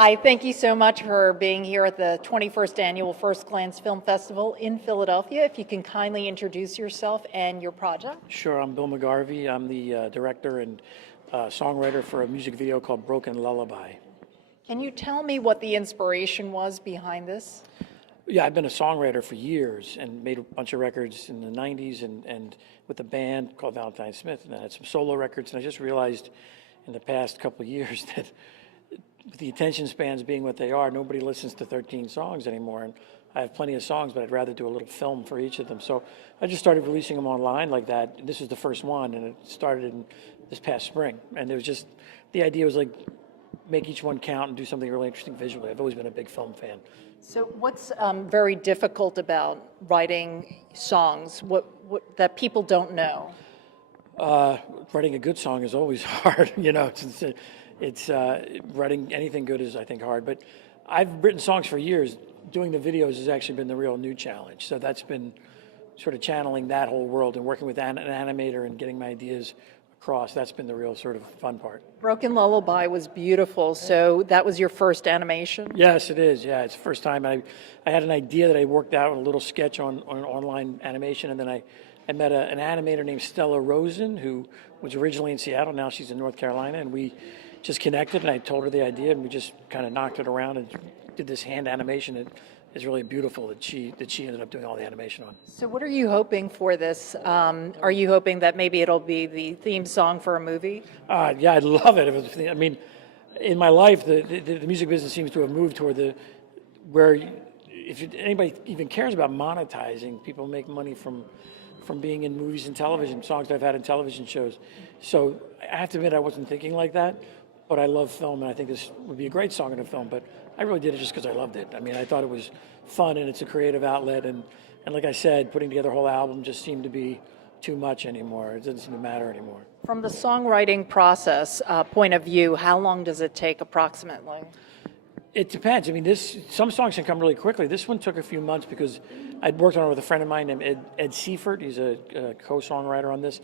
Hi, thank you so much for being here at the 21st Annual First Glance Film Festival in Philadelphia. If you can kindly introduce yourself and your project. Sure, I'm Bill McGarvey. I'm the director and songwriter for a music video called Broken Lullaby. Can you tell me what the inspiration was behind this? Yeah, I've been a songwriter for years and made a bunch of records in the 90s and with a band called Valentine Smith, and I had some solo records, and I just realized in the past couple of years that with the attention spans being what they are, nobody listens to 13 songs anymore. And I have plenty of songs, but I'd rather do a little film for each of them. So I just started releasing them online like that. This is the first one, and it started in this past spring. And it was just, the idea was like, make each one count and do something really interesting visually. I've always been a big film fan. So what's very difficult about writing songs, what that people don't know? Writing a good song is always hard, you know. It's writing anything good is, I think, hard. But I've written songs for years. Doing the videos has actually been the real new challenge. So that's been sort of channeling that whole world and working with an animator and getting my ideas across. That's been the real sort of fun part. Broken Lullaby was beautiful. So that was your first animation? Yes, it is. Yeah, it's the first time. I had an idea that I worked out in a little sketch on online animation, and then I met an animator named Stella Rosen, who was originally in Seattle. Now she's in North Carolina, and we just connected, and I told her the idea, and we just kind of knocked it around and did this hand animation. It is really beautiful that she ended up doing all the animation on. So what are you hoping for this? Are you hoping that maybe it'll be the theme song for a movie? Yeah, I'd love it. I mean, in my life, the music business seems to have moved toward where if anybody even cares about monetizing, people make money from being in movies and television, songs that I've had in television shows. So I have to admit I wasn't thinking like that, but I love film, and I think this would be a great song in a film, but I really did it just because I loved it. I mean, I thought it was fun, and it's a creative outlet, and like I said, putting together a whole album just seemed to be too much anymore. It doesn't seem to matter anymore. From the songwriting process point of view, how long does it take approximately? It depends. I mean, some songs can come really quickly. This one took a few months because I'd worked on it with a friend of mine named Ed Seifert. He's a co-songwriter on this.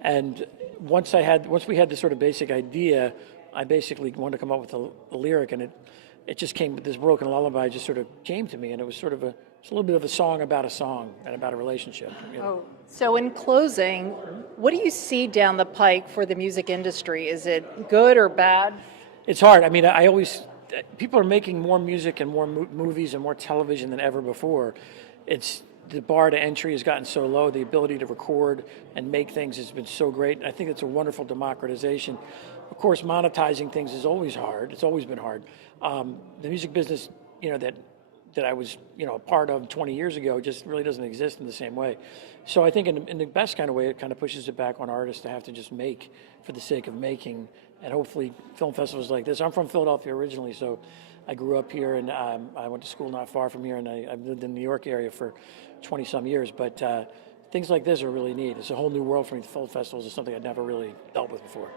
And once we had this sort of basic idea, I basically wanted to come up with a lyric, and it just came. This Broken Lullaby just sort of came to me, and it was sort of it's a little bit of a song and about a relationship. You know? Oh, so in closing, what do you see down the pike for the music industry? Is it good or bad? It's hard. I mean, people are making more music and more movies and more television than ever before. The bar to entry has gotten so low. The ability to record and make things has been so great. I think it's a wonderful democratization. Of course, monetizing things is always hard. It's always been hard. The music business, you know, that I was, you know, a part of 20 years ago just really doesn't exist in the same way. So I think in the best kind of way, it kind of pushes it back on artists to have to just make for the sake of making, and hopefully film festivals like this. I'm from Philadelphia originally, so I grew up here, and I went to school not far from here, and I've lived in the New York area for 20-some years, but things like this are really neat. It's a whole new world for me. Film festivals is something I'd never really dealt with before.